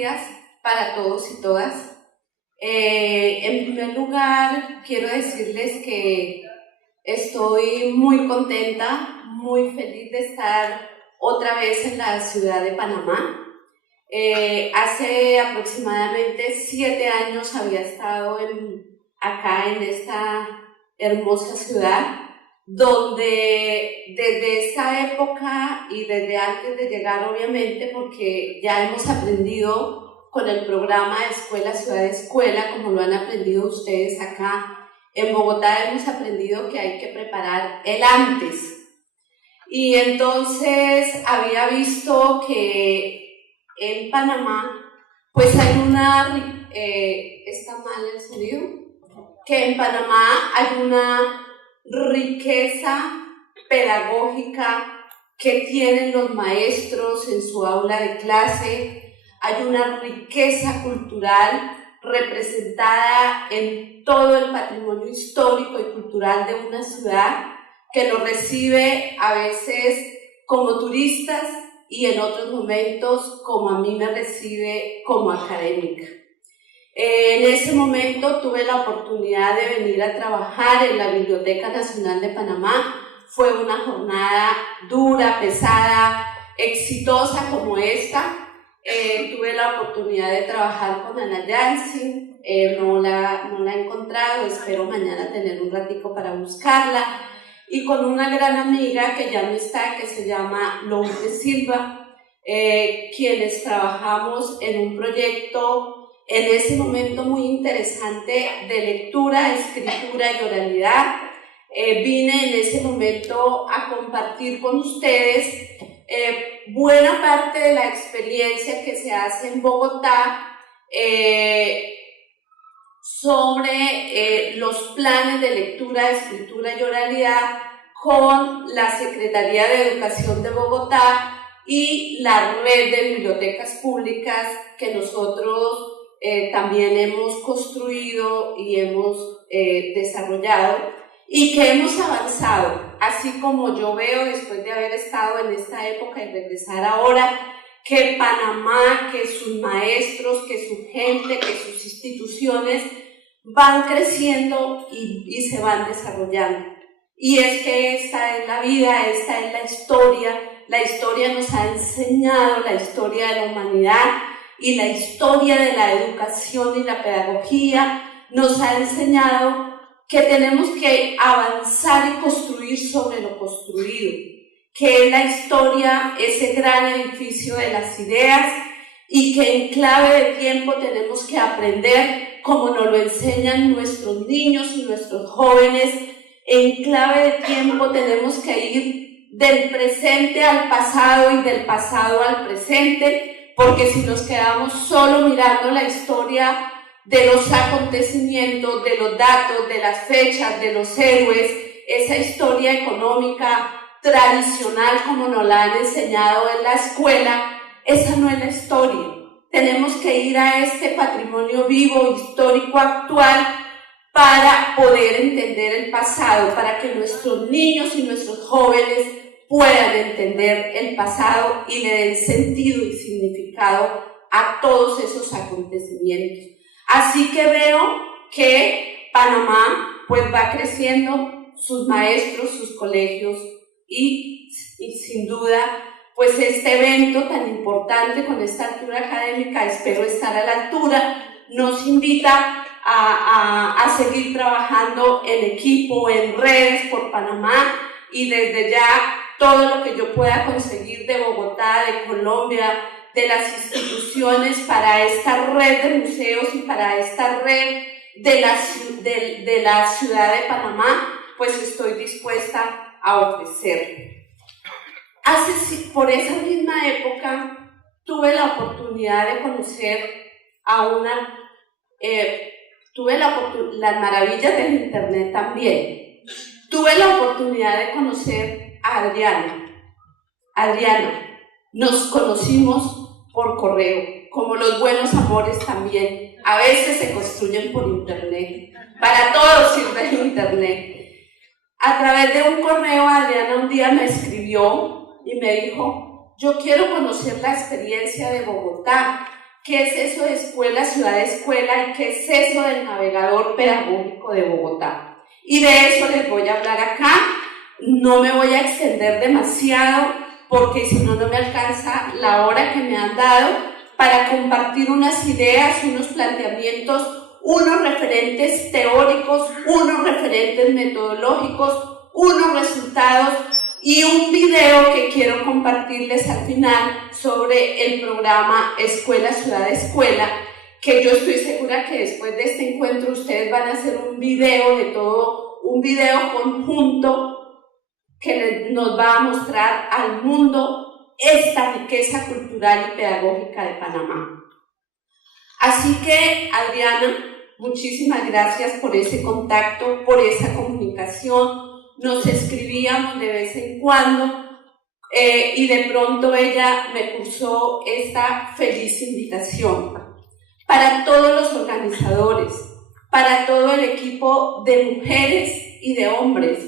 días para todos y todas. En primer lugar, quiero decirles que estoy muy contenta, muy feliz de estar otra vez en la ciudad de Panamá. Hace aproximadamente 7 años había estado acá en esta hermosa ciudad, donde desde esta época y desde antes de llegar, obviamente, porque ya hemos aprendido con el programa Escuela, Ciudad, Escuela, como lo han aprendido ustedes acá en Bogotá, hemos aprendido que hay que preparar el antes. Y entonces había visto que en Panamá, pues hay una, ¿está mal el sonido? Que en Panamá hay una riqueza pedagógica que tienen los maestros en su aula de clase, hay una riqueza cultural representada en todo el patrimonio histórico y cultural de una ciudad que lo recibe a veces como turistas y en otros momentos como a mí me recibe como académica. En ese momento tuve la oportunidad de venir a trabajar en la Biblioteca Nacional de Panamá. Fue una jornada dura, pesada, exitosa como esta. Tuve la oportunidad de trabajar con Ana Yancy, no la he encontrado, espero mañana tener un ratico para buscarla, y con una gran amiga que ya no está, que se llama Lourdes Silva, quienes trabajamos en un proyecto en ese momento muy interesante de lectura, escritura y oralidad. Vine en ese momento a compartir con ustedes buena parte de la experiencia que se hace en Bogotá sobre los planes de lectura, escritura y oralidad con la Secretaría de Educación de Bogotá y la red de bibliotecas públicas que nosotros también hemos construido y hemos desarrollado y que hemos avanzado, así como yo veo después de haber estado en esta época y regresar ahora, que Panamá, que sus maestros, que su gente, que sus instituciones van creciendo y se van desarrollando. Y es que esta es la vida, esta es la historia nos ha enseñado, la historia de la humanidad y la historia de la educación y la pedagogía nos ha enseñado que tenemos que avanzar y construir sobre lo construido, que es la historia, ese gran edificio de las ideas, y que en clave de tiempo tenemos que aprender como nos lo enseñan nuestros niños y nuestros jóvenes. En clave de tiempo tenemos que ir del presente al pasado y del pasado al presente, porque si nos quedamos solo mirando la historia de los acontecimientos, de los datos, de las fechas, de los héroes, esa historia económica tradicional como nos la han enseñado en la escuela, esa no es la historia. Tenemos que ir a este patrimonio vivo, histórico, actual, para poder entender el pasado, para que nuestros niños y nuestros jóvenes puedan entender el pasado y le den sentido y significado a todos esos acontecimientos. Así que veo que Panamá pues va creciendo, sus maestros, sus colegios y sin duda pues este evento tan importante con esta altura académica, espero estar a la altura, nos invita a seguir trabajando en equipo, en redes por Panamá, y desde ya todo lo que yo pueda conseguir de Bogotá, de Colombia, de las instituciones para esta red de museos y para esta red de la ciudad de Panamá, pues estoy dispuesta a ofrecer. Por esa misma época tuve la oportunidad de conocer tuve las maravillas del internet también. Tuve la oportunidad de conocer a Adriana. Nos conocimos por correo, como los buenos amores también. A veces se construyen por internet. Para todos sirve el internet. A través de un correo, Adriana un día me escribió y me dijo: yo quiero conocer la experiencia de Bogotá, qué es eso de escuela, ciudad, escuela y qué es eso del navegador pedagógico de Bogotá. Y de eso les voy a hablar acá. No me voy a extender demasiado porque si no, no me alcanza la hora que me han dado para compartir unas ideas, unos planteamientos, unos referentes teóricos, unos referentes metodológicos, unos resultados y un video que quiero compartirles al final sobre el programa Escuela, Ciudad, Escuela, que yo estoy segura que después de este encuentro ustedes van a hacer un video de todo, un video conjunto que nos va a mostrar al mundo esta riqueza cultural y pedagógica de Panamá. Así que, Adriana, muchísimas gracias por ese contacto, por esa comunicación. Nos escribíamos de vez en cuando y de pronto ella me cursó esta feliz invitación. Para todos los organizadores, para todo el equipo de mujeres y de hombres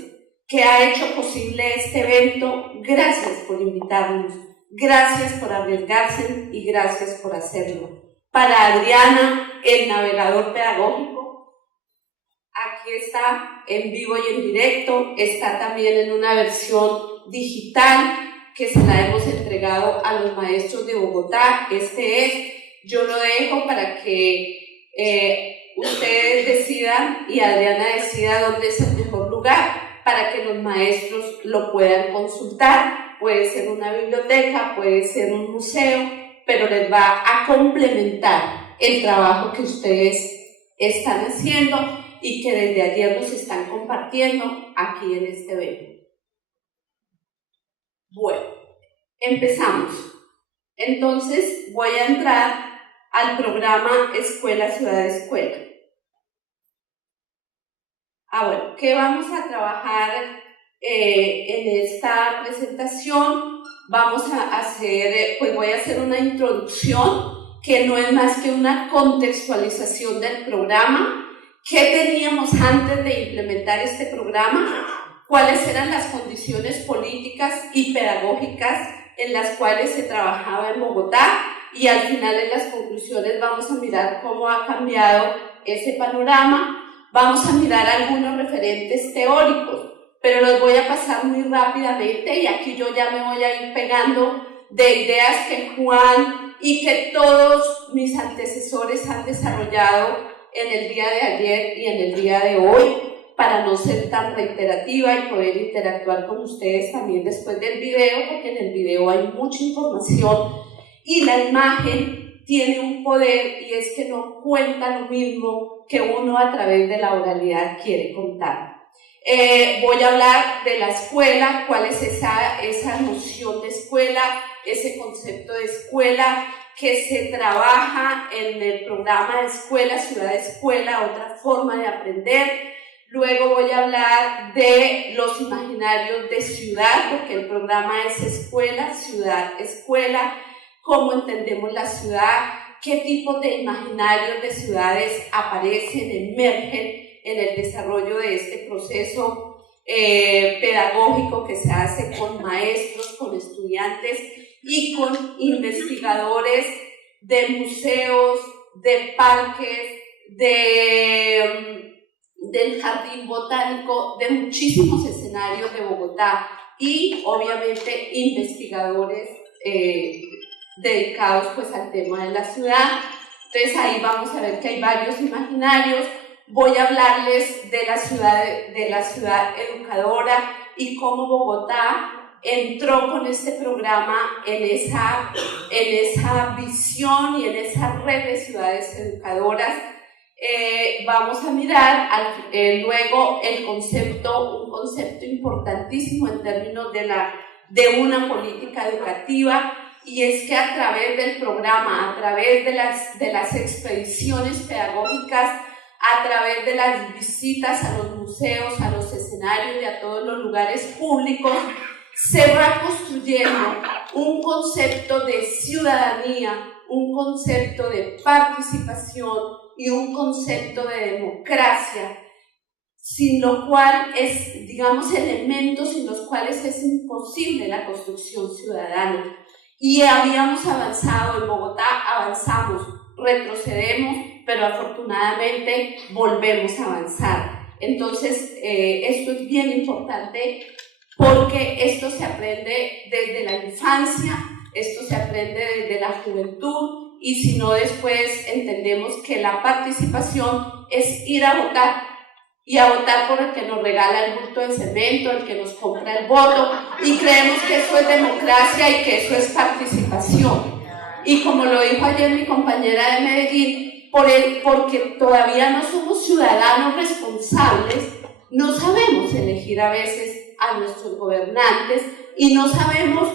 que ha hecho posible este evento, gracias por invitarnos, gracias por arriesgarse y gracias por hacerlo. Para Adriana, el navegador pedagógico, aquí está en vivo y en directo, está también en una versión digital que se la hemos entregado a los maestros de Bogotá. Yo lo dejo para que ustedes decidan y Adriana decida dónde es el mejor lugar para que los maestros lo puedan consultar. Puede ser una biblioteca, puede ser un museo, pero les va a complementar el trabajo que ustedes están haciendo y que desde ayer nos están compartiendo aquí en este evento. Bueno, empezamos. Entonces voy a entrar al programa Escuela, Ciudad, Escuela. Bueno, ¿qué vamos a trabajar en esta presentación? Vamos a hacer, pues voy a hacer una introducción que no es más que una contextualización del programa. ¿Qué teníamos antes de implementar este programa? ¿Cuáles eran las condiciones políticas y pedagógicas en las cuales se trabajaba en Bogotá? Y al final, en las conclusiones, vamos a mirar cómo ha cambiado ese panorama. Vamos a mirar algunos referentes teóricos, pero los voy a pasar muy rápidamente y aquí yo ya me voy a ir pegando de ideas que Juan y que todos mis antecesores han desarrollado en el día de ayer y en el día de hoy, para no ser tan reiterativa y poder interactuar con ustedes también después del video, porque en el video hay mucha información y la imagen tiene un poder y es que no cuenta lo mismo que uno a través de la oralidad quiere contar. Voy a hablar de la escuela, cuál es esa noción de escuela, ese concepto de escuela que se trabaja en el programa de Escuela, Ciudad, Escuela, otra forma de aprender. Luego voy a hablar de los imaginarios de ciudad, porque el programa es Escuela, Ciudad, Escuela, cómo entendemos la ciudad, qué tipos de imaginarios de ciudades aparecen, emergen en el desarrollo de este proceso pedagógico que se hace con maestros, con estudiantes y con investigadores de museos, de parques, del jardín botánico, de muchísimos escenarios de Bogotá y obviamente investigadores dedicados pues al tema de la ciudad. Entonces ahí vamos a ver que hay varios imaginarios. Voy a hablarles de la ciudad educadora y cómo Bogotá entró con este programa en esa visión y en esa red de ciudades educadoras. Vamos a mirar luego un concepto importantísimo en términos de una política educativa, y es que a través del programa, a través de las expediciones pedagógicas, a través de las visitas a los museos, a los escenarios y a todos los lugares públicos, se va construyendo un concepto de ciudadanía, un concepto de participación y un concepto de democracia, sin lo cual elementos sin los cuales es imposible la construcción ciudadana. y habíamos avanzado en Bogotá, avanzamos, retrocedemos, pero afortunadamente volvemos a avanzar. Entonces, esto es bien importante porque esto se aprende desde la infancia, esto se aprende desde la juventud, y si no, después entendemos que la participación es ir a votar, y a votar por el que nos regala el bulto de cemento, el que nos compra el voto, y creemos que eso es democracia y que eso es participación. Y como lo dijo ayer mi compañera de Medellín, porque todavía no somos ciudadanos responsables, no sabemos elegir a veces a nuestros gobernantes y no sabemos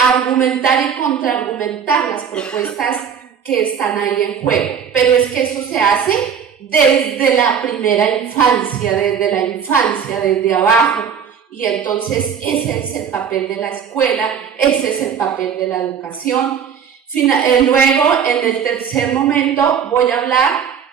argumentar y contraargumentar las propuestas que están ahí en juego. Pero es que eso se hace desde la primera infancia, desde abajo, y entonces ese es el papel de la escuela, ese es el papel de la educación. Luego, en el tercer momento, voy a hablar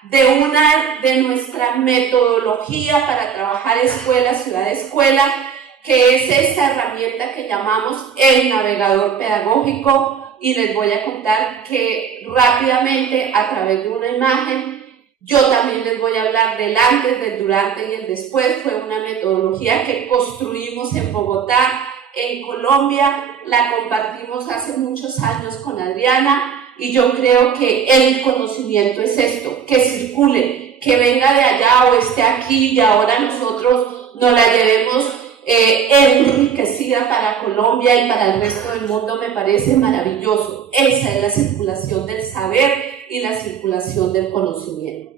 de nuestra metodología para trabajar escuela, ciudad-escuela, que es esa herramienta que llamamos el navegador pedagógico, y les voy a contar que rápidamente, a través de una imagen, yo también les voy a hablar del antes, del durante y el después. Fue una metodología que construimos en Bogotá, en Colombia, la compartimos hace muchos años con Adriana, y yo creo que el conocimiento es esto, que circule, que venga de allá o esté aquí y ahora nosotros nos la llevemos enriquecida para Colombia y para el resto del mundo. Me parece maravilloso. Esa es la circulación del saber y la circulación del conocimiento.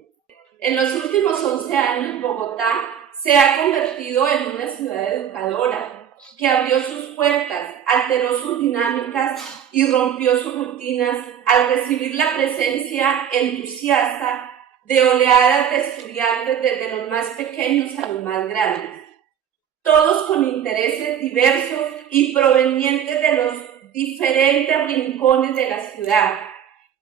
En los últimos 11 años, Bogotá se ha convertido en una ciudad educadora que abrió sus puertas, alteró sus dinámicas y rompió sus rutinas al recibir la presencia entusiasta de oleadas de estudiantes desde los más pequeños a los más grandes, todos con intereses diversos y provenientes de los diferentes rincones de la ciudad,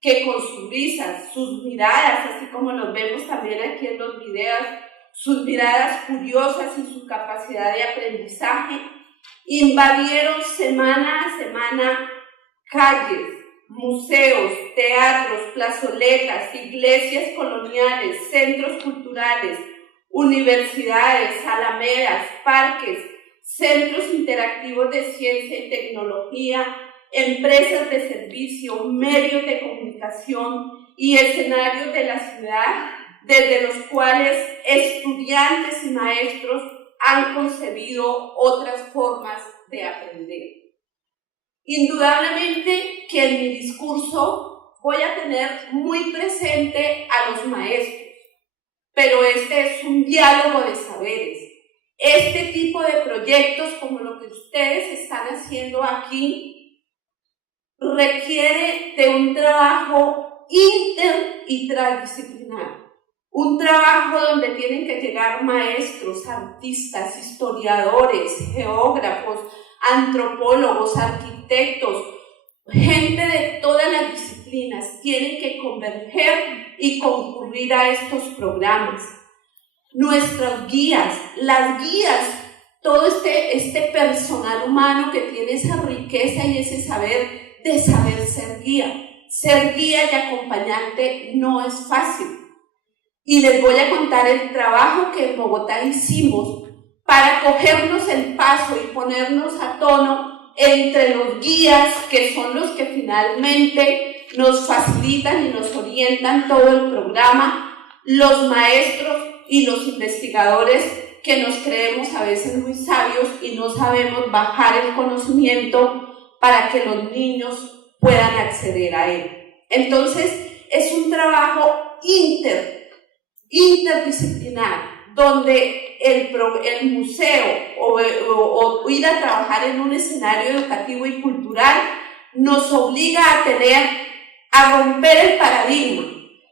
que con sus risas, sus miradas, así como los vemos también aquí en los videos, sus miradas curiosas y su capacidad de aprendizaje, invadieron semana a semana calles, museos, teatros, plazoletas, iglesias coloniales, centros culturales, universidades, alamedas, parques, centros interactivos de ciencia y tecnología, empresas de servicio, medios de comunicación y escenarios de la ciudad, desde los cuales estudiantes y maestros han concebido otras formas de aprender. Indudablemente que en mi discurso voy a tener muy presente a los maestros, pero este es un diálogo de saberes. Este tipo de proyectos, como lo que ustedes están haciendo aquí, requiere de un trabajo inter y transdisciplinar. Un trabajo donde tienen que llegar maestros, artistas, historiadores, geógrafos, antropólogos, arquitectos, gente de todas las disciplinas, tienen que converger y concurrir a estos programas. Nuestras guías, las guías, todo este personal humano que tiene esa riqueza y ese saber de saber ser guía. Ser guía y acompañante no es fácil. Y les voy a contar el trabajo que en Bogotá hicimos para cogernos el paso y ponernos a tono entre los guías, que son los que finalmente nos facilitan y nos orientan todo el programa, los maestros y los investigadores, que nos creemos a veces muy sabios y no sabemos bajar el conocimiento para que los niños puedan acceder a él. Entonces, es un trabajo interdisciplinar, donde el museo o ir a trabajar en un escenario educativo y cultural nos obliga a romper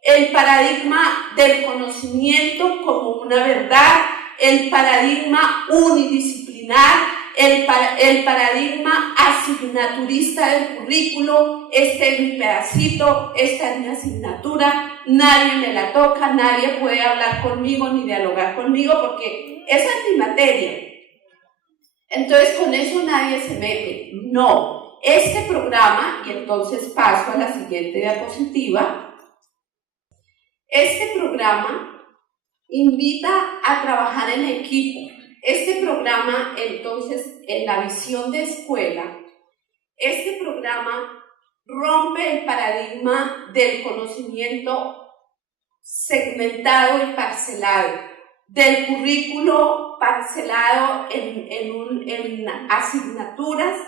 el paradigma del conocimiento como una verdad, el paradigma unidisciplinar, el paradigma asignaturista del currículo. Este es mi pedacito, esta es mi asignatura, nadie me la toca, nadie puede hablar conmigo ni dialogar conmigo porque esa es mi materia. Entonces con eso nadie se mete. No, este programa, y entonces paso a la siguiente diapositiva, este programa invita a trabajar en equipo. Este programa, entonces, en la visión de escuela, este programa rompe el paradigma del conocimiento segmentado y parcelado, del currículo parcelado en asignaturas,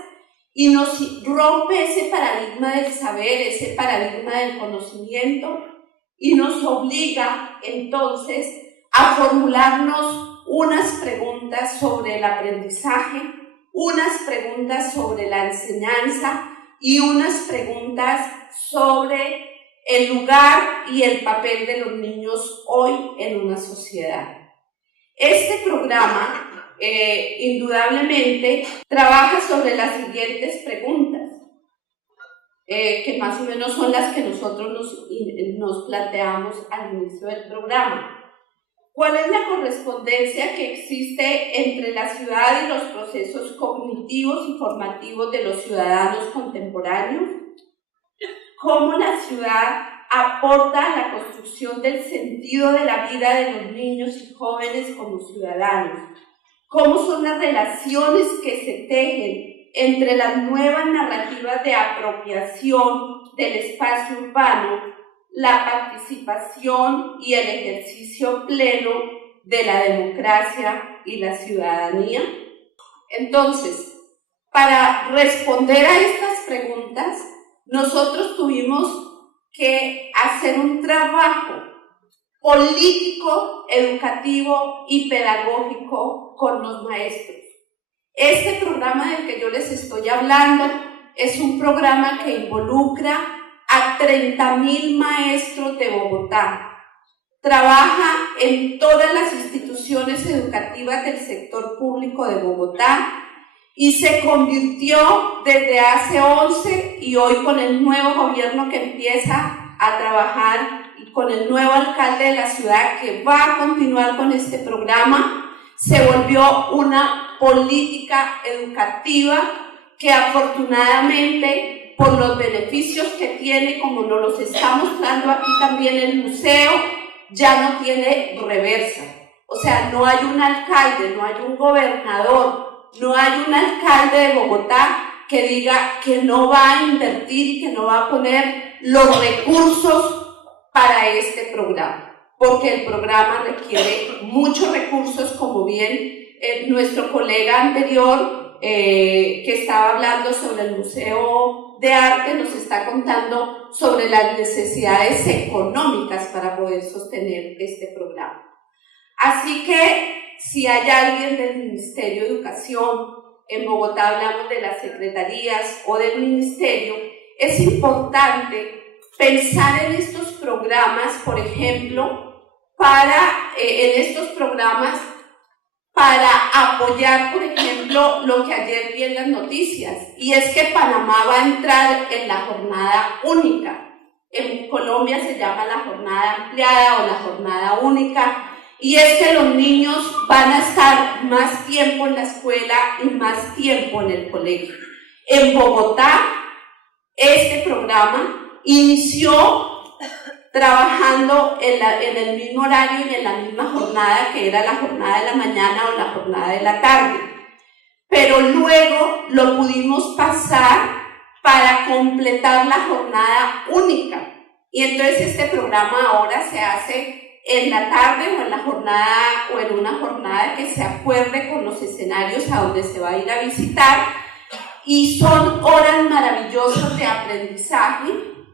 y nos rompe ese paradigma del saber, ese paradigma del conocimiento, y nos obliga entonces a formularnos unas preguntas sobre el aprendizaje, unas preguntas sobre la enseñanza y unas preguntas sobre el lugar y el papel de los niños hoy en una sociedad. Este programa, indudablemente, trabaja sobre las siguientes preguntas, que más o menos son las que nosotros nos planteamos al inicio del programa. ¿Cuál es la correspondencia que existe entre la ciudad y los procesos cognitivos y formativos de los ciudadanos contemporáneos? ¿Cómo la ciudad aporta a la construcción del sentido de la vida de los niños y jóvenes como ciudadanos? ¿Cómo son las relaciones que se tejen entre las nuevas narrativas de apropiación del espacio urbano, la participación y el ejercicio pleno de la democracia y la ciudadanía? Entonces, para responder a estas preguntas, nosotros tuvimos que hacer un trabajo político, educativo y pedagógico con los maestros. Este programa del que yo les estoy hablando es un programa que involucra a 30.000 maestros de Bogotá. Trabaja en todas las instituciones educativas del sector público de Bogotá y se convirtió desde hace 11 y hoy con el nuevo gobierno que empieza a trabajar y con el nuevo alcalde de la ciudad que va a continuar con este programa, se volvió una política educativa que afortunadamente, por los beneficios que tiene, como nos los está mostrando aquí también el museo, ya no tiene reversa. O sea, no hay un alcalde, no hay un gobernador, no hay un alcalde de Bogotá que diga que no va a invertir y que no va a poner los recursos para este programa, porque el programa requiere muchos recursos, como bien nuestro colega anterior que estaba hablando sobre el Museo de Arte nos está contando sobre las necesidades económicas para poder sostener este programa. Así que si hay alguien del Ministerio de Educación, en Bogotá hablamos de las secretarías o del ministerio, es importante pensar en estos programas, por ejemplo, para apoyar, por ejemplo, lo que ayer vi en las noticias, y es que Panamá va a entrar en la jornada única. En Colombia se llama la jornada ampliada o la jornada única, y es que los niños van a estar más tiempo en la escuela y más tiempo en el colegio. En Bogotá, este programa inició trabajando en el mismo horario y en la misma jornada, que era la jornada de la mañana o la jornada de la tarde. Pero luego lo pudimos pasar para completar la jornada única. Y entonces este programa ahora se hace en la tarde o en la jornada o en una jornada que se acuerde con los escenarios a donde se va a ir a visitar, y son horas maravillosas de aprendizaje,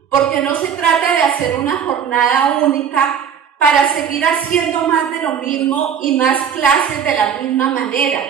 porque no se trata de hacer una jornada única para seguir haciendo más de lo mismo y más clases de la misma manera.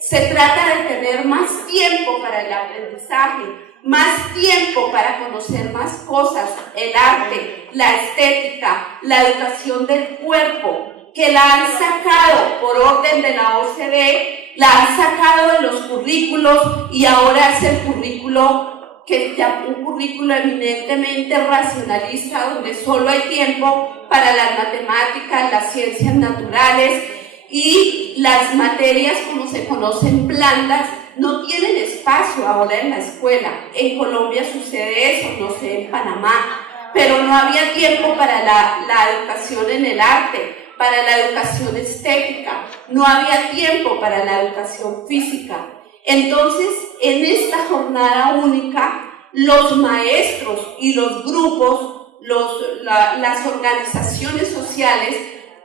Se trata de tener más tiempo para el aprendizaje, más tiempo para conocer más cosas, el arte, la estética, la educación del cuerpo, que la han sacado por orden de la OCDE, la han sacado de los currículos y ahora es el currículo que ya un currículo eminentemente racionalista, donde solo hay tiempo para las matemáticas, las ciencias naturales y las materias, como se conocen, blandas, no tienen espacio ahora en la escuela. En Colombia sucede eso, no sé, en Panamá, pero no había tiempo para la educación en el arte, para la educación estética, no había tiempo para la educación física. Entonces, en esta jornada única, los maestros y los grupos, las organizaciones sociales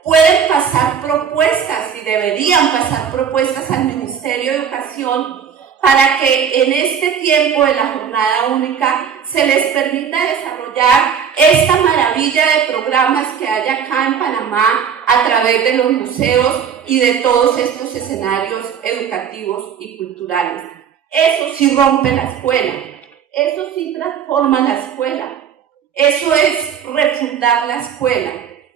pueden pasar propuestas y deberían pasar propuestas al Ministerio de Educación para que en este tiempo de la jornada única se les permita desarrollar esta maravilla de programas que hay acá en Panamá a través de los museos y de todos estos escenarios educativos y culturales. Eso sí rompe la escuela, eso sí transforma la escuela, eso es refundar la escuela.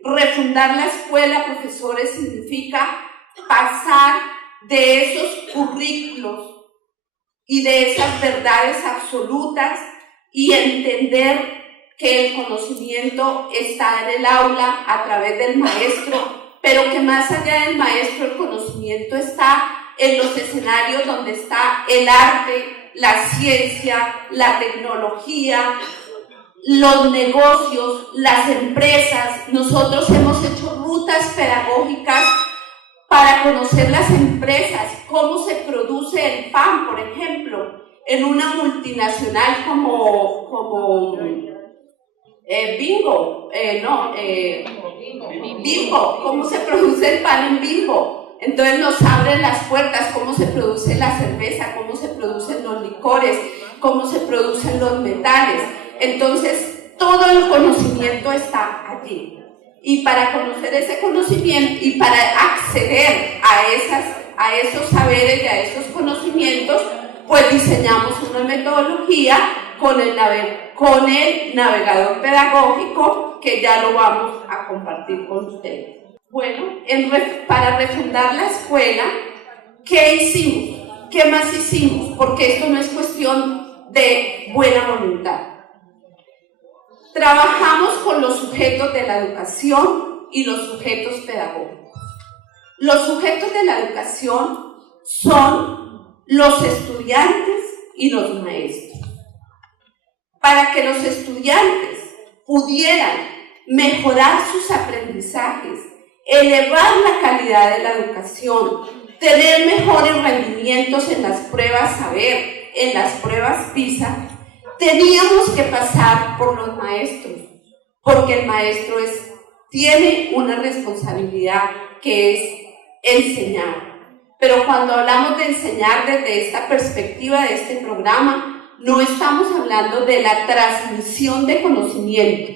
Refundar la escuela, profesores, significa pasar de esos currículos y de esas verdades absolutas y entender que el conocimiento está en el aula a través del maestro, pero que más allá del maestro el conocimiento está en los escenarios donde está el arte, la ciencia, la tecnología, los negocios, las empresas. Nosotros hemos hecho rutas pedagógicas para conocer las empresas, cómo se produce el pan, por ejemplo, en una multinacional como Bimbo, Bimbo, cómo se produce el pan en Bimbo. Entonces nos abren las puertas, cómo se produce la cerveza, cómo se producen los licores, cómo se producen los metales. Entonces, todo el conocimiento está allí. Y para conocer ese conocimiento y para acceder a esos saberes y a esos conocimientos, pues diseñamos una metodología con el navegador pedagógico que ya lo vamos a compartir con ustedes. Bueno, para refundar la escuela, ¿qué hicimos? ¿Qué más hicimos? Porque esto no es cuestión de buena voluntad. Trabajamos con los sujetos de la educación y los sujetos pedagógicos. Los sujetos de la educación son los estudiantes y los maestros. Para que los estudiantes pudieran mejorar sus aprendizajes, elevar la calidad de la educación, tener mejores rendimientos en las pruebas saber, en las pruebas PISA, teníamos que pasar por los maestros, porque el maestro tiene una responsabilidad que es enseñar. Pero cuando hablamos de enseñar desde esta perspectiva de este programa, no estamos hablando de la transmisión de conocimiento.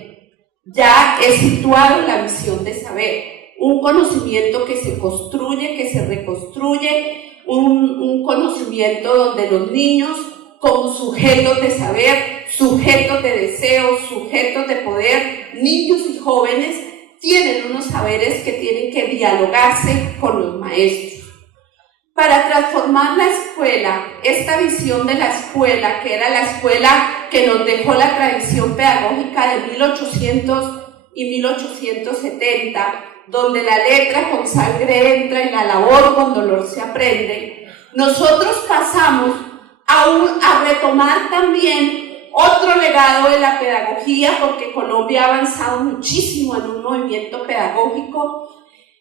Ya he situado la visión de saber, un conocimiento que se construye, que se reconstruye, un conocimiento donde los niños, como sujetos de saber, sujetos de deseos, sujetos de poder, niños y jóvenes, tienen unos saberes que tienen que dialogarse con los maestros. Para transformar la escuela, esta visión de la escuela, que era la escuela que nos dejó la tradición pedagógica de 1800 y 1870, donde la letra con sangre entra y la labor con dolor se aprende, nosotros pasamos a retomar también otro legado de la pedagogía, porque Colombia ha avanzado muchísimo en un movimiento pedagógico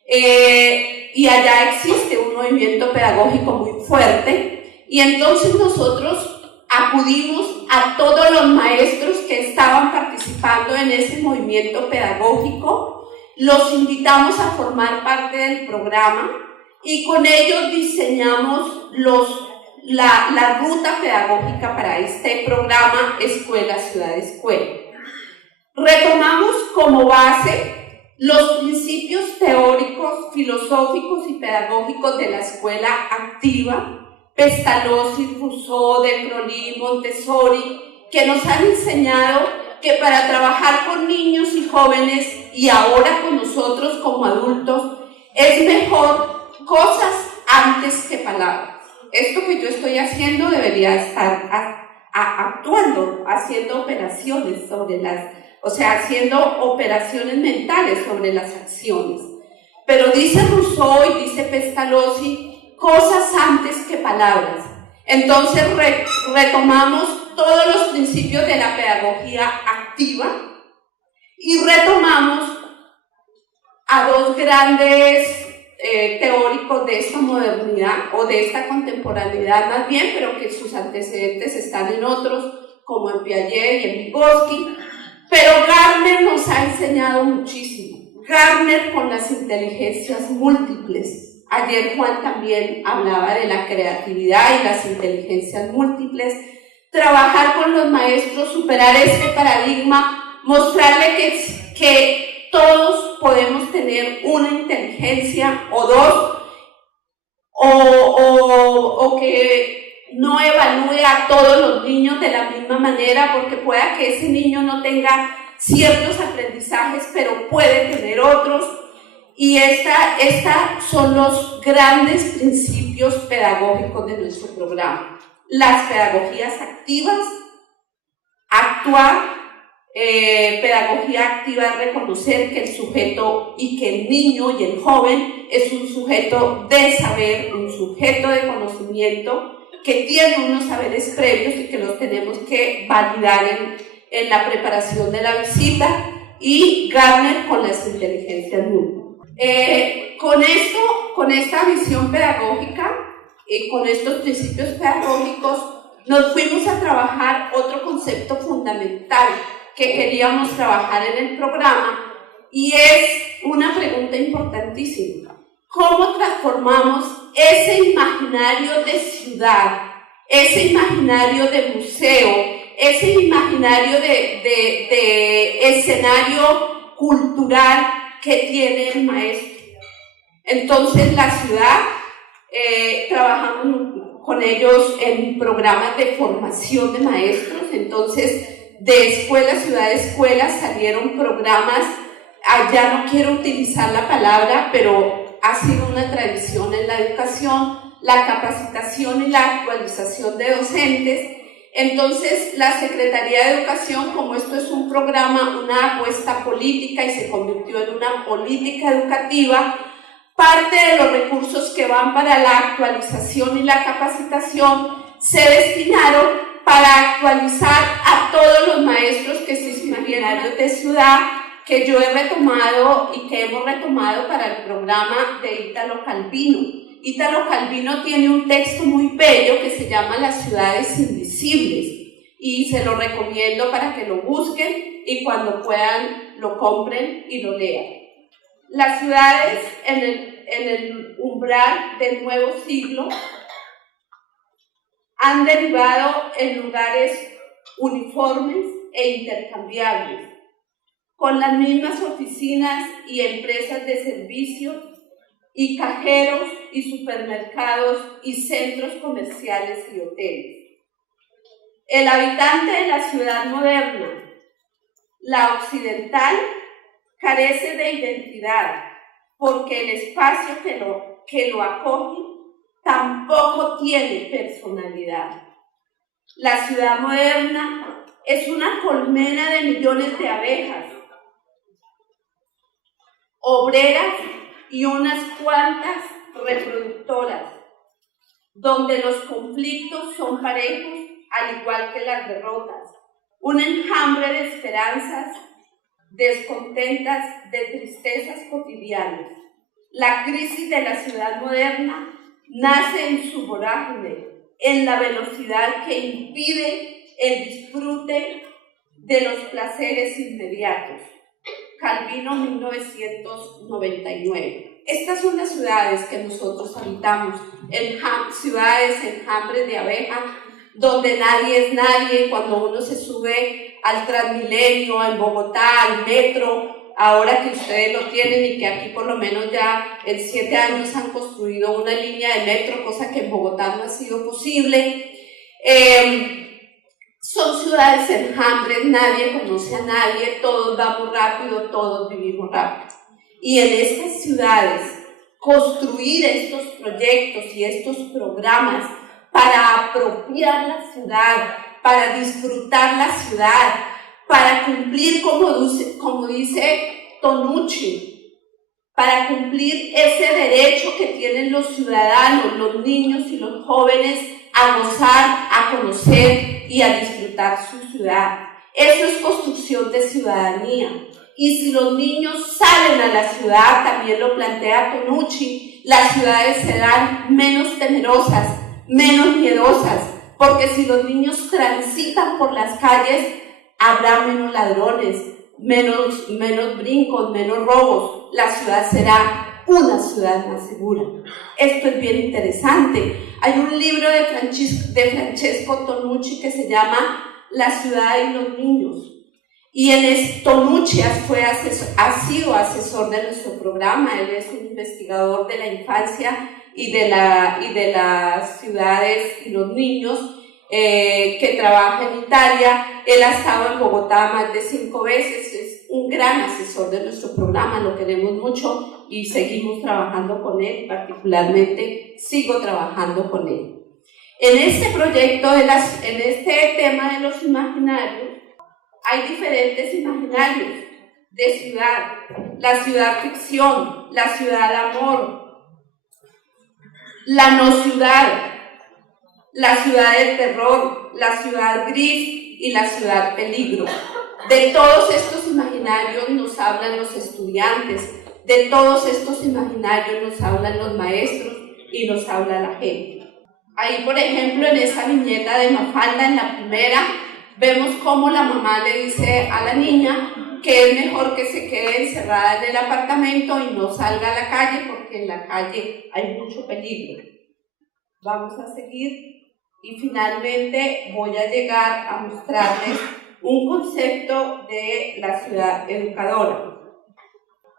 y allá existe un movimiento pedagógico muy fuerte, y entonces nosotros acudimos a todos los maestros que estaban participando en ese movimiento pedagógico, los invitamos a formar parte del programa y con ellos diseñamos la ruta pedagógica para este programa Escuela Ciudad Escuela. Retomamos como base los principios teóricos, filosóficos y pedagógicos de la escuela activa, Pestalozzi, Rousseau, de Crowley, Montessori, que nos han enseñado que para trabajar con niños y jóvenes y ahora con nosotros como adultos es mejor cosas antes que palabras. Esto que yo estoy haciendo debería estar actuando, haciendo operaciones sobre haciendo operaciones mentales sobre las acciones. Pero dice Rousseau y dice Pestalozzi, cosas antes que palabras. Entonces retomamos todos los principios de la pedagogía activa y retomamos a dos grandes teóricos de esta modernidad o de esta contemporaneidad más bien, pero que sus antecedentes están en otros, como en Piaget y en Vygotsky. Pero Gardner nos ha enseñado muchísimo. Gardner con las inteligencias múltiples. Ayer Juan también hablaba de la creatividad y las inteligencias múltiples. Trabajar con los maestros, superar este paradigma, mostrarle que todos podemos tener una inteligencia o dos, o que no evalúe a todos los niños de la misma manera, porque pueda que ese niño no tenga ciertos aprendizajes, pero puede tener otros. Y esta son los grandes principios pedagógicos de nuestro programa. Las pedagogías activas, actuar. Pedagogía activa es reconocer que el sujeto y que el niño y el joven es un sujeto de saber, un sujeto de conocimiento que tiene unos saberes previos y que los tenemos que validar en la preparación de la visita, y Gardner con las inteligencias múltiples. Con esta visión pedagógica y con estos principios pedagógicos nos fuimos a trabajar otro concepto fundamental que queríamos trabajar en el programa, y es una pregunta importantísima. ¿Cómo transformamos ese imaginario de ciudad, ese imaginario de museo, ese imaginario de escenario cultural que tiene el maestro? Entonces la ciudad, trabajamos con ellos en programas de formación de maestros. Entonces de escuela, ciudad de escuela, salieron programas, ya no quiero utilizar la palabra, pero ha sido una tradición en la educación, la capacitación y la actualización de docentes. Entonces, la Secretaría de Educación, como esto es un programa, una apuesta política y se convirtió en una política educativa, parte de los recursos que van para la actualización y la capacitación se destinaron para actualizar a todos los maestros que son imaginarios de ciudad, que yo he retomado y que hemos retomado para el programa de Ítalo Calvino. Ítalo Calvino tiene un texto muy bello que se llama Las ciudades invisibles, y se lo recomiendo para que lo busquen y cuando puedan lo compren y lo lean. Las ciudades en el umbral del nuevo siglo han derivado en lugares uniformes e intercambiables, con las mismas oficinas y empresas de servicio, y cajeros y supermercados y centros comerciales y hoteles. El habitante de la ciudad moderna, la occidental, carece de identidad, porque el espacio que lo acoge tampoco tiene personalidad. La ciudad moderna es una colmena de millones de abejas, obreras y unas cuantas reproductoras, donde los conflictos son parejos al igual que las derrotas, un enjambre de esperanzas descontentas, de tristezas cotidianas. La crisis de la ciudad moderna nace en su vorágine, en la velocidad que impide el disfrute de los placeres inmediatos. Calvino, 1999. Estas son las ciudades que nosotros habitamos, ciudades enjambres de abejas, donde nadie es nadie. Cuando uno se sube al Transmilenio, en Bogotá, al metro, ahora que ustedes lo tienen y que aquí por lo menos ya en 7 años han construido una línea de metro, cosa que en Bogotá no ha sido posible. Son ciudades enjambres, nadie conoce a nadie, todos vamos rápido, todos vivimos rápido. Y en estas ciudades, construir estos proyectos y estos programas para apropiar la ciudad, para disfrutar la ciudad, para cumplir, como dice Tonucci, para cumplir ese derecho que tienen los ciudadanos, los niños y los jóvenes a gozar, a conocer y a disfrutar su ciudad. Eso es construcción de ciudadanía. Y si los niños salen a la ciudad, también lo plantea Tonucci, las ciudades serán menos temerosas, menos miedosas, porque si los niños transitan por las calles, habrá menos ladrones, menos brincos, menos robos. La ciudad será una ciudad más segura. Esto es bien interesante. Hay un libro de Francesco Tonucci que se llama La ciudad y los niños. Y Tonucci ha sido asesor de nuestro programa. Él es un investigador de la infancia y de las ciudades y los niños, que trabaja en Italia. Él ha estado en Bogotá más de 5 veces, es un gran asesor de nuestro programa, lo queremos mucho y seguimos trabajando con él, particularmente sigo trabajando con él. En este proyecto, en este tema de los imaginarios, hay diferentes imaginarios de ciudad: la ciudad ficción, la ciudad amor, la no ciudad, la ciudad del terror, la ciudad gris y la ciudad peligro. De todos estos imaginarios nos hablan los estudiantes, de todos estos imaginarios nos hablan los maestros y nos habla la gente. Ahí, por ejemplo, en esa viñeta de Mafalda, en la primera, vemos cómo la mamá le dice a la niña que es mejor que se quede encerrada en el apartamento y no salga a la calle porque en la calle hay mucho peligro. Vamos a seguir. Y finalmente voy a llegar a mostrarles un concepto de la ciudad educadora.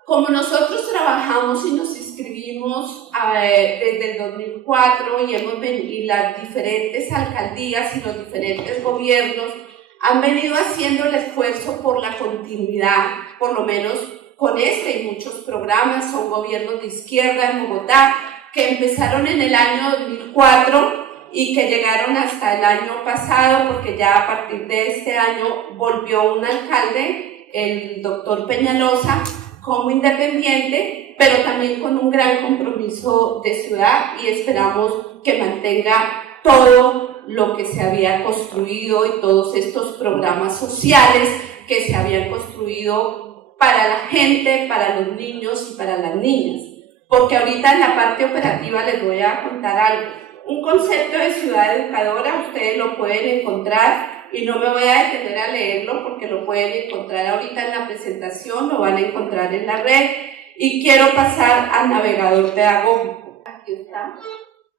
Como nosotros trabajamos y nos inscribimos desde el 2004 y las diferentes alcaldías y los diferentes gobiernos han venido haciendo el esfuerzo por la continuidad, por lo menos con este y muchos programas, son gobiernos de izquierda en Bogotá que empezaron en el año 2004 y que llegaron hasta el año pasado, porque ya a partir de este año volvió un alcalde, el doctor Peñalosa, como independiente, pero también con un gran compromiso de ciudad, y esperamos que mantenga todo lo que se había construido y todos estos programas sociales que se habían construido para la gente, para los niños y para las niñas. Porque ahorita en la parte operativa les voy a contar algo. Un concepto de ciudad educadora, ustedes lo pueden encontrar y no me voy a detener a leerlo porque lo pueden encontrar ahorita en la presentación, lo van a encontrar en la red. Y quiero pasar al navegador pedagógico. Aquí está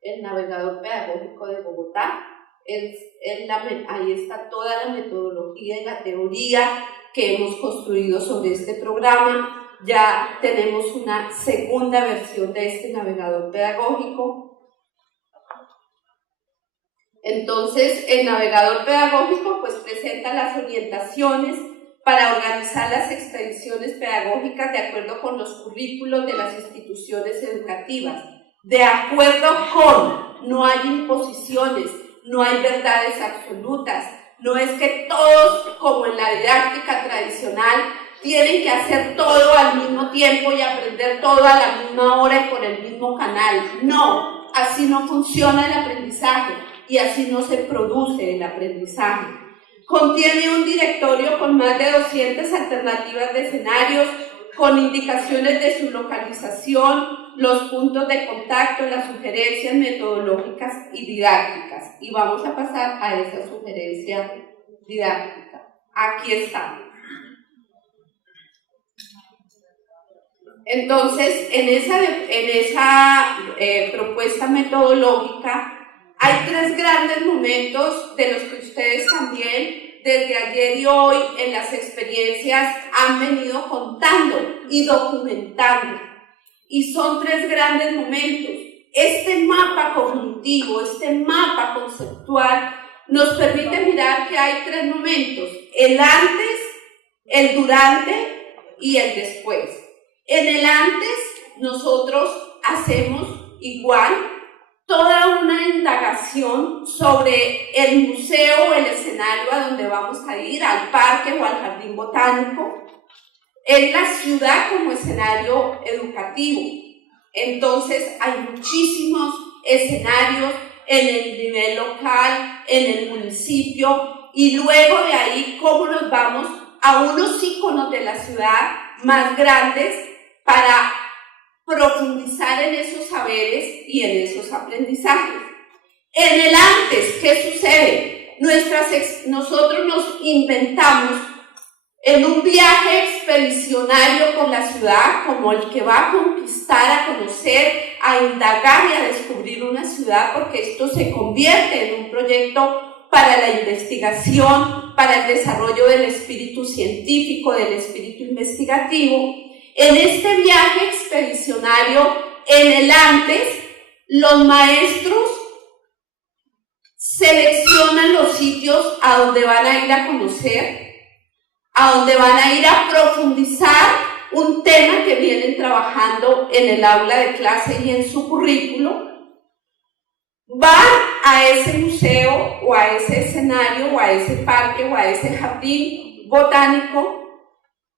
el navegador pedagógico de Bogotá. Ahí está toda la metodología y la teoría que hemos construido sobre este programa. Ya tenemos una segunda versión de este navegador pedagógico. Entonces, el navegador pedagógico pues presenta las orientaciones para organizar las expediciones pedagógicas de acuerdo con los currículos de las instituciones educativas. De acuerdo con, no hay imposiciones, no hay verdades absolutas, no es que todos, como en la didáctica tradicional, tienen que hacer todo al mismo tiempo y aprender todo a la misma hora y por el mismo canal. No, así no funciona el aprendizaje y así no se produce el aprendizaje. Contiene un directorio con más de 200 alternativas de escenarios, con indicaciones de su localización, los puntos de contacto, las sugerencias metodológicas y didácticas. Y vamos a pasar a esa sugerencia didáctica. Aquí está. Entonces, en esa propuesta metodológica hay 3 grandes momentos de los que ustedes también desde ayer y hoy en las experiencias han venido contando y documentando. Y son 3 grandes momentos. Este mapa cognitivo, este mapa conceptual nos permite mirar que hay 3 momentos: el antes, el durante y el después. En el antes nosotros hacemos igual toda una indagación sobre el museo, el escenario a donde vamos a ir, al parque o al jardín botánico. Es la ciudad como escenario educativo. Entonces hay muchísimos escenarios en el nivel local, en el municipio, y luego de ahí cómo nos vamos a unos íconos de la ciudad más grandes para profundizar en esos saberes y en esos aprendizajes. En el antes, ¿qué sucede? Nosotros nos inventamos en un viaje expedicionario por la ciudad, como el que va a conquistar, a conocer, a indagar y a descubrir una ciudad, porque esto se convierte en un proyecto para la investigación, para el desarrollo del espíritu científico, del espíritu investigativo. En este viaje expedicionario, en el antes, los maestros seleccionan los sitios a donde van a ir a conocer, a donde van a ir a profundizar un tema que vienen trabajando en el aula de clase y en su currículo. Van a ese museo o a ese escenario o a ese parque o a ese jardín botánico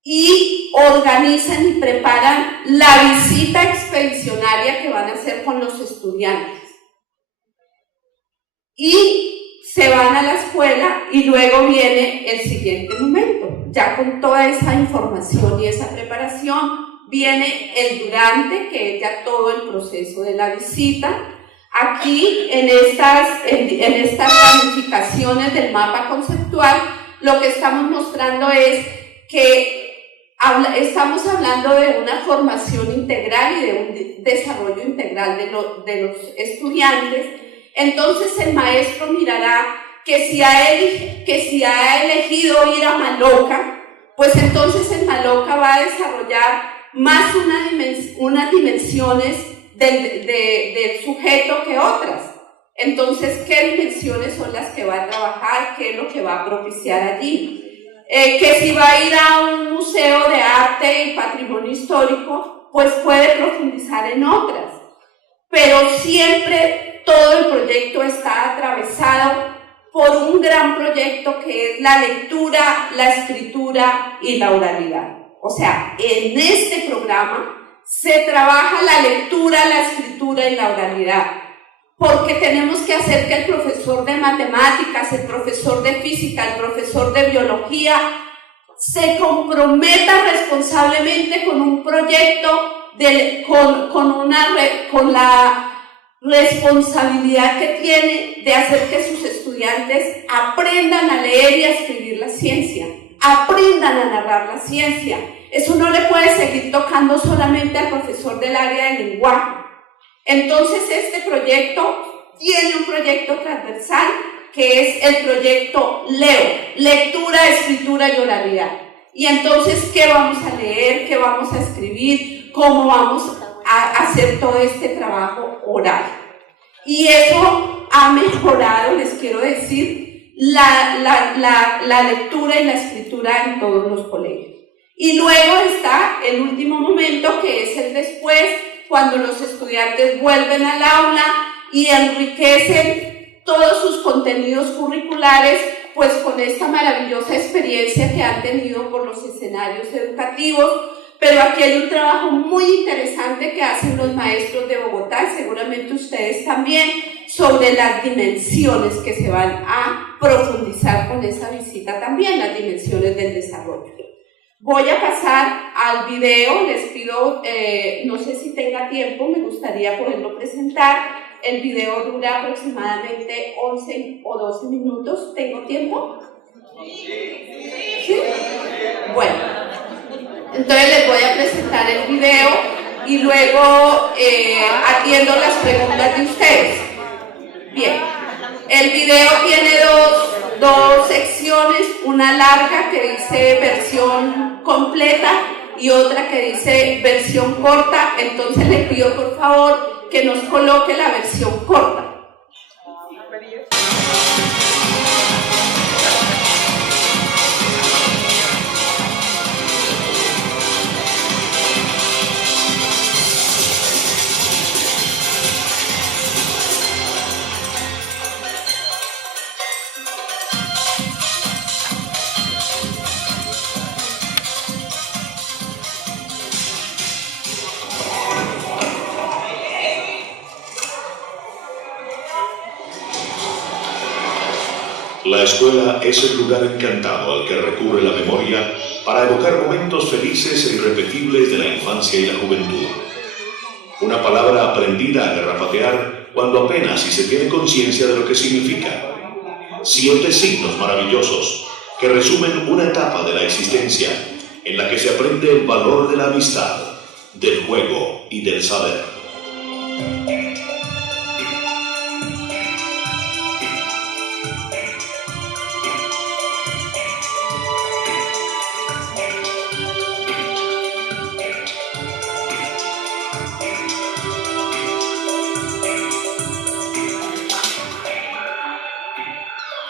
y organizan y preparan la visita expedicionaria que van a hacer con los estudiantes. Y se van a la escuela y luego viene el siguiente momento. Ya con toda esa información y esa preparación, viene el durante, que es ya todo el proceso de la visita. Aquí, en estas ramificaciones del mapa conceptual, lo que estamos mostrando es que estamos hablando de una formación integral y de un desarrollo integral de los estudiantes. Entonces el maestro mirará que si ha elegido ir a Maloca, pues entonces en Maloca va a desarrollar más unas dimensiones del sujeto que otras. Entonces, ¿qué dimensiones son las que va a trabajar? ¿Qué es lo que va a propiciar allí? Que si va a ir a un museo de arte y patrimonio histórico, pues puede profundizar en otras. Pero siempre todo el proyecto está atravesado por un gran proyecto que es la lectura, la escritura y la oralidad. O sea, en este programa se trabaja la lectura, la escritura y la oralidad, porque tenemos que hacer que el profesor de matemáticas, el profesor de física, el profesor de biología se comprometa responsablemente con un proyecto, con la responsabilidad que tiene de hacer que sus estudiantes aprendan a leer y a escribir la ciencia, aprendan a narrar la ciencia. Eso no le puede seguir tocando solamente al profesor del área de lenguaje. Entonces este proyecto tiene un proyecto transversal que es el proyecto LEO, lectura, escritura y oralidad. Y entonces, ¿qué vamos a leer? ¿Qué vamos a escribir? ¿Cómo vamos a hacer todo este trabajo oral? Y eso ha mejorado, les quiero decir, la lectura y la escritura en todos los colegios. Y luego está el último momento, que es el después, cuando los estudiantes vuelven al aula y enriquecen todos sus contenidos curriculares, pues con esta maravillosa experiencia que han tenido por los escenarios educativos. Pero aquí hay un trabajo muy interesante que hacen los maestros de Bogotá, y seguramente ustedes también, sobre las dimensiones que se van a profundizar con esa visita también, las dimensiones del desarrollo. Voy a pasar al video, les pido, no sé si tenga tiempo, me gustaría poderlo presentar. El video dura aproximadamente 11 o 12 minutos. ¿Tengo tiempo? ¿Sí? Bueno, entonces les voy a presentar el video y luego atiendo las preguntas de ustedes. Bien, el video tiene dos secciones, una larga que dice versión completa y otra que dice versión corta. Entonces les pido por favor que nos coloque la versión corta. La escuela es el lugar encantado al que recurre la memoria para evocar momentos felices e irrepetibles de la infancia y la juventud. Una palabra aprendida a garrapatear cuando apenas si se tiene conciencia de lo que significa. 7 signos maravillosos que resumen una etapa de la existencia en la que se aprende el valor de la amistad, del juego y del saber.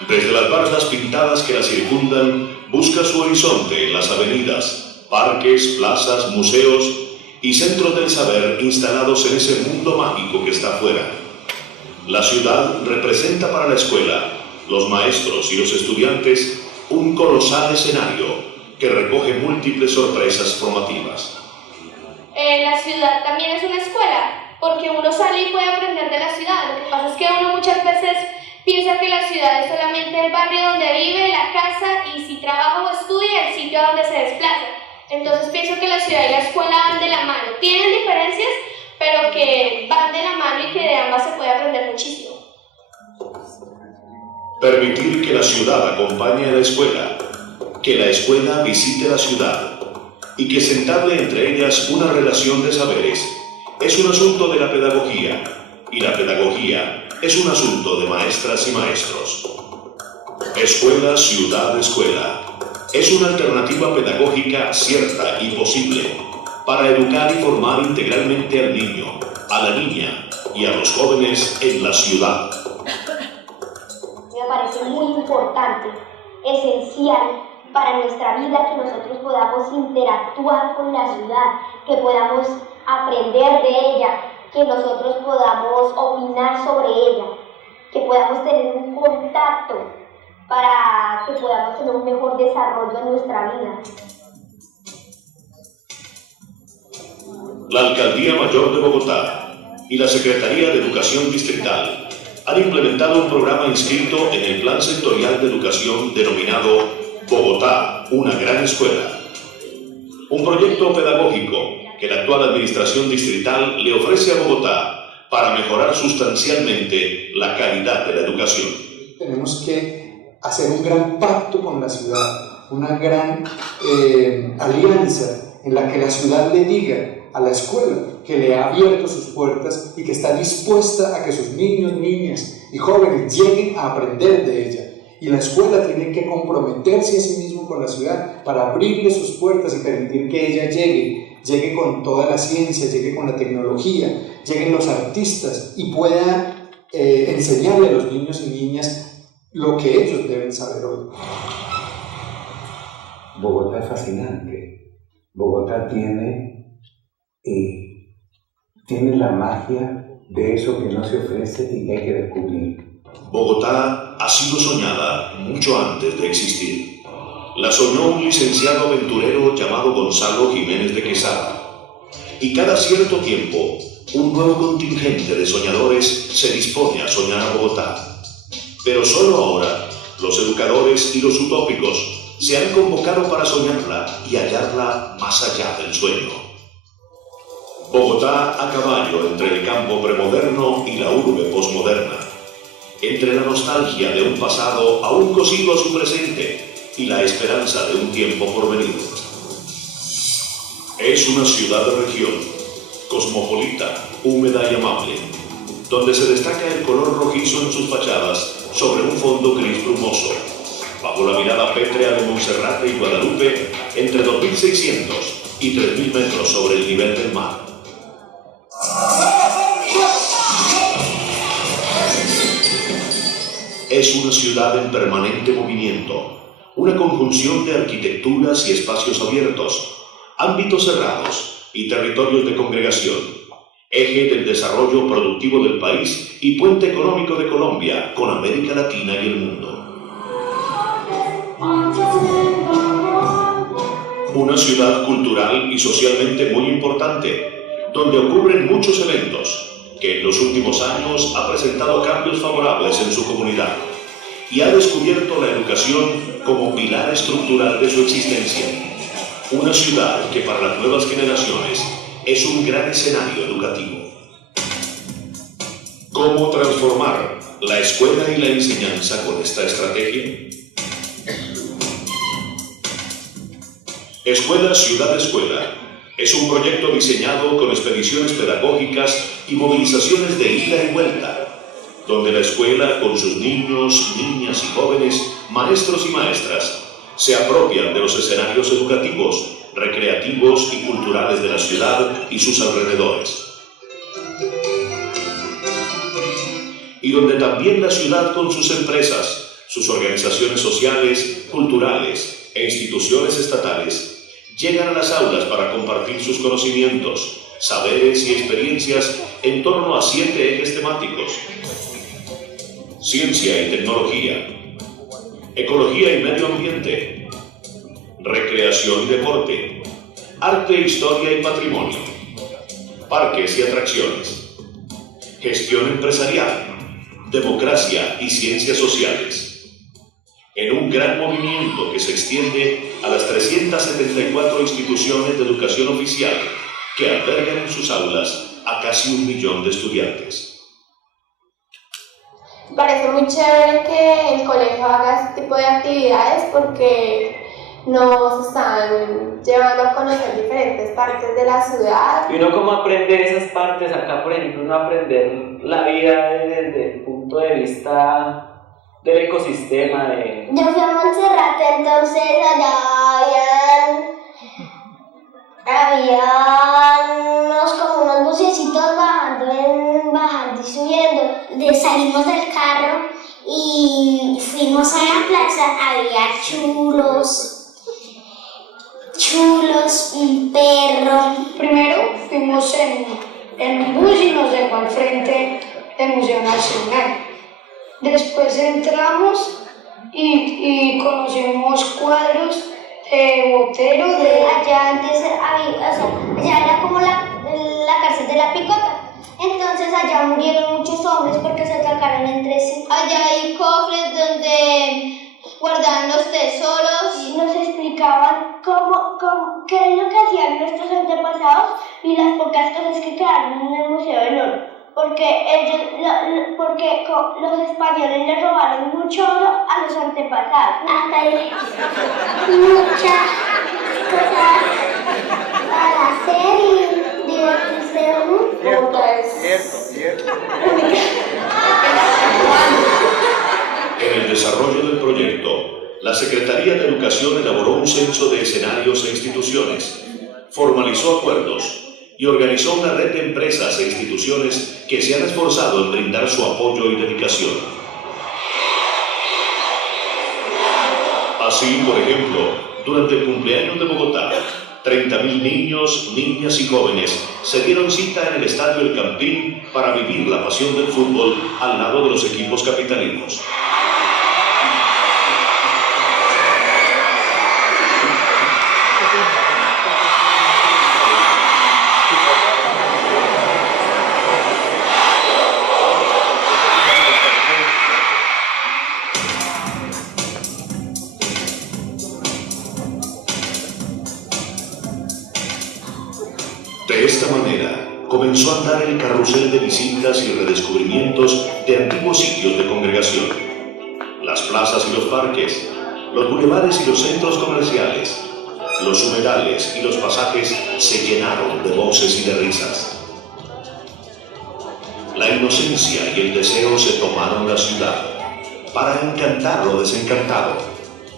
Desde las bardas pintadas que la circundan, busca su horizonte en las avenidas, parques, plazas, museos y centros del saber instalados en ese mundo mágico que está afuera. La ciudad representa para la escuela, los maestros y los estudiantes un colosal escenario que recoge múltiples sorpresas formativas. La ciudad también es una escuela, porque uno sale y puede aprender de la ciudad. Lo que pasa es que uno muchas veces piensa que la ciudad es solamente el barrio donde vive, la casa, y si trabaja o estudia, el sitio a donde se desplaza. Entonces pienso que la ciudad y la escuela van de la mano. Tienen diferencias, pero que van de la mano y que de ambas se puede aprender muchísimo. Permitir que la ciudad acompañe a la escuela, que la escuela visite la ciudad y que se entable entre ellas una relación de saberes es un asunto de la pedagogía, y la pedagogía es un asunto de maestras y maestros. Escuela, ciudad, escuela. Es una alternativa pedagógica cierta y posible para educar y formar integralmente al niño, a la niña y a los jóvenes en la ciudad. Me parece muy importante, esencial para nuestra vida que nosotros podamos interactuar con la ciudad, que podamos aprender de ella, que nosotros podamos opinar sobre ella, que podamos tener un contacto para que podamos tener un mejor desarrollo en nuestra vida. La Alcaldía Mayor de Bogotá y la Secretaría de Educación Distrital han implementado un programa inscrito en el Plan Sectorial de Educación denominado Bogotá, una gran escuela. Un proyecto pedagógico que la actual Administración Distrital le ofrece a Bogotá para mejorar sustancialmente la calidad de la educación. Tenemos que hacer un gran pacto con la ciudad, una gran alianza en la que la ciudad le diga a la escuela que le ha abierto sus puertas y que está dispuesta a que sus niños, niñas y jóvenes lleguen a aprender de ella. Y la escuela tiene que comprometerse a sí mismo con la ciudad para abrirle sus puertas y permitir que ella llegue con toda la ciencia, llegue con la tecnología, lleguen los artistas y pueda enseñarle a los niños y niñas lo que ellos deben saber hoy. Bogotá es fascinante. Bogotá tiene la magia de eso que no se ofrece y que hay que descubrir. Bogotá ha sido soñada mucho antes de existir. La soñó un licenciado aventurero llamado Gonzalo Jiménez de Quesada. Y cada cierto tiempo, un nuevo contingente de soñadores se dispone a soñar a Bogotá. Pero solo ahora, los educadores y los utópicos se han convocado para soñarla y hallarla más allá del sueño. Bogotá a caballo entre el campo premoderno y la urbe posmoderna, entre la nostalgia de un pasado aún cosido a su presente y la esperanza de un tiempo por venir. Es una ciudad-región, cosmopolita, húmeda y amable, donde se destaca el color rojizo en sus fachadas sobre un fondo gris brumoso, bajo la mirada pétrea de Monserrate y Guadalupe, entre 2.600 y 3.000 metros sobre el nivel del mar. Es una ciudad en permanente movimiento, una conjunción de arquitecturas y espacios abiertos, ámbitos cerrados y territorios de congregación, eje del desarrollo productivo del país y puente económico de Colombia con América Latina y el mundo. Una ciudad cultural y socialmente muy importante, donde ocurren muchos eventos, que en los últimos años ha presentado cambios favorables en su comunidad, y ha descubierto la educación como pilar estructural de su existencia. Una ciudad que para las nuevas generaciones es un gran escenario educativo. ¿Cómo transformar la escuela y la enseñanza con esta estrategia? Escuela Ciudad Escuela es un proyecto diseñado con expediciones pedagógicas y movilizaciones de ida y vuelta, donde la escuela, con sus niños, niñas y jóvenes, maestros y maestras, se apropian de los escenarios educativos, recreativos y culturales de la ciudad y sus alrededores. Y donde también la ciudad, con sus empresas, sus organizaciones sociales, culturales e instituciones estatales, llegan a las aulas para compartir sus conocimientos, saberes y experiencias en torno a 7 ejes temáticos: ciencia y tecnología, ecología y medio ambiente, recreación y deporte, arte, historia y patrimonio, parques y atracciones, gestión empresarial, democracia y ciencias sociales, en un gran movimiento que se extiende a las 374 instituciones de educación oficial que albergan en sus aulas a casi 1 millón de estudiantes. Me parece muy chévere que el colegio haga este tipo de actividades porque nos están llevando a conocer diferentes partes de la ciudad. Y uno cómo aprender esas partes, acá por ejemplo uno aprender la vida desde el punto de vista del ecosistema. Yo fui a Monserrate, entonces allá había unos bucecitos bajando y subiendo. Salimos del carro y fuimos a la plaza, había chulos, un perro. Primero fuimos en un bus y nos dejó al frente del Museo Nacional. Después entramos y conocimos cuadros de Botero. Allá antes allá era como la cárcel de la Picota. Entonces allá murieron muchos hombres porque se atacaron entre sí. Allá hay cofres donde guardaban los tesoros. Y nos explicaban qué es lo que hacían nuestros antepasados y las pocas cosas que quedaron en el Museo del Oro. Porque los españoles le robaron mucho oro a los antepasados. Acá hay muchas cosas para hacer y divertirse mucho. Cierto. En el desarrollo del proyecto, la Secretaría de Educación elaboró un censo de escenarios e instituciones, formalizó acuerdos y organizó una red de empresas e instituciones que se han esforzado en brindar su apoyo y dedicación. Así, por ejemplo, durante el cumpleaños de Bogotá, 30.000 niños, niñas y jóvenes se dieron cita en el Estadio El Campín para vivir la pasión del fútbol al lado de los equipos capitalinos. De esta manera, comenzó a andar el carrusel de visitas y redescubrimientos de antiguos sitios de congregación. Las plazas y los parques, los bulevares y los centros comerciales, los humedales y los pasajes se llenaron de voces y de risas. La inocencia y el deseo se tomaron la ciudad para encantar lo desencantado,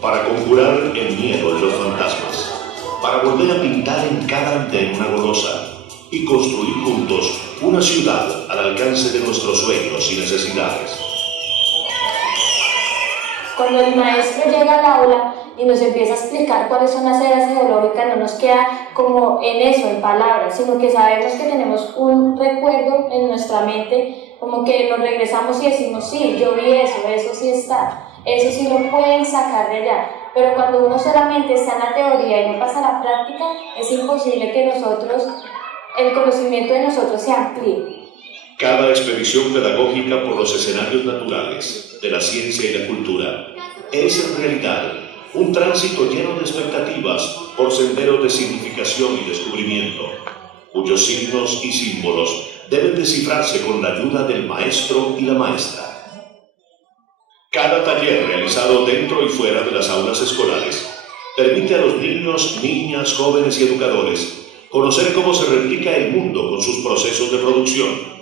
para conjurar el miedo de los fantasmas, para volver a pintar en cada andén una golosa y construir juntos una ciudad al alcance de nuestros sueños y necesidades. Cuando el maestro llega al aula y nos empieza a explicar cuáles son las eras geológicas, no nos queda como en eso, en palabras, sino que sabemos que tenemos un recuerdo en nuestra mente, como que nos regresamos y decimos, sí, yo vi eso sí está, eso sí lo pueden sacar de allá. Pero cuando uno solamente está en la teoría y no pasa a la práctica, es imposible que el conocimiento de nosotros se amplíe. Cada expedición pedagógica por los escenarios naturales de la ciencia y la cultura es en realidad un tránsito lleno de expectativas por senderos de significación y descubrimiento, cuyos signos y símbolos deben descifrarse con la ayuda del maestro y la maestra. Cada taller realizado dentro y fuera de las aulas escolares permite a los niños, niñas, jóvenes y educadores conocer cómo se replica el mundo con sus procesos de producción,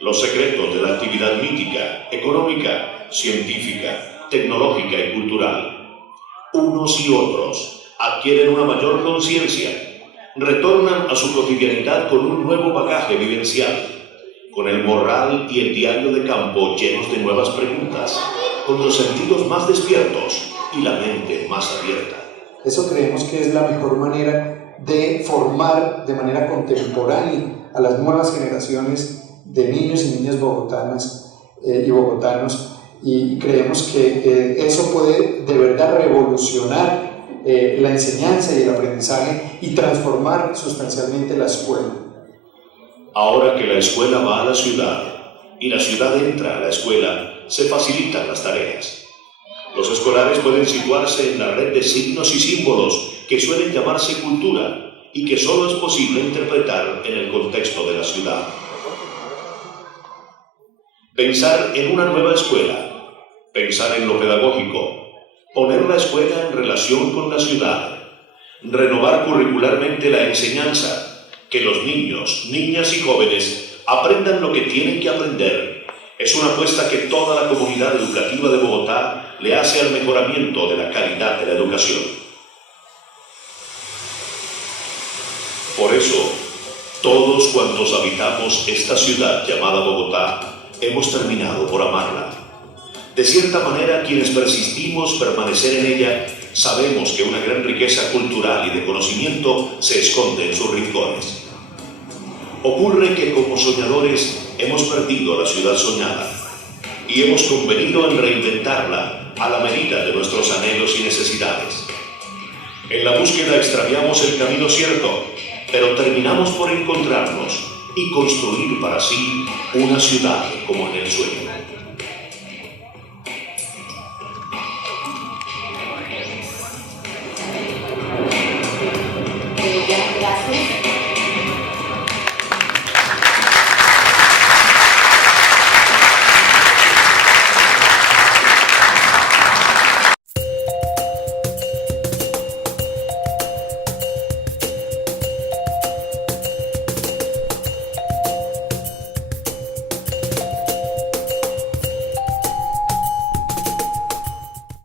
los secretos de la actividad mítica, económica, científica, tecnológica y cultural. Unos y otros adquieren una mayor conciencia, retornan a su cotidianidad con un nuevo bagaje vivencial, con el morral y el diario de campo llenos de nuevas preguntas, con los sentidos más despiertos y la mente más abierta. Eso creemos que es la mejor manera de formar de manera contemporánea a las nuevas generaciones de niños y niñas bogotanas y bogotanos, y creemos que eso puede de verdad revolucionar la enseñanza y el aprendizaje y transformar sustancialmente la escuela. Ahora que la escuela va a la ciudad y la ciudad entra a la escuela, se facilitan las tareas. Los escolares pueden situarse en la red de signos y símbolos que suelen llamarse cultura y que solo es posible interpretar en el contexto de la ciudad. Pensar en una nueva escuela, pensar en lo pedagógico, poner la escuela en relación con la ciudad, renovar curricularmente la enseñanza, que los niños, niñas y jóvenes aprendan lo que tienen que aprender, es una apuesta que toda la comunidad educativa de Bogotá le hace al mejoramiento de la calidad de la educación. Por eso, todos cuantos habitamos esta ciudad llamada Bogotá, hemos terminado por amarla. De cierta manera, quienes persistimos permanecer en ella, sabemos que una gran riqueza cultural y de conocimiento se esconde en sus rincones. Ocurre que como soñadores hemos perdido la ciudad soñada y hemos convenido en reinventarla a la medida de nuestros anhelos y necesidades. En la búsqueda extraviamos el camino cierto, pero terminamos por encontrarnos y construir para sí una ciudad como en el sueño.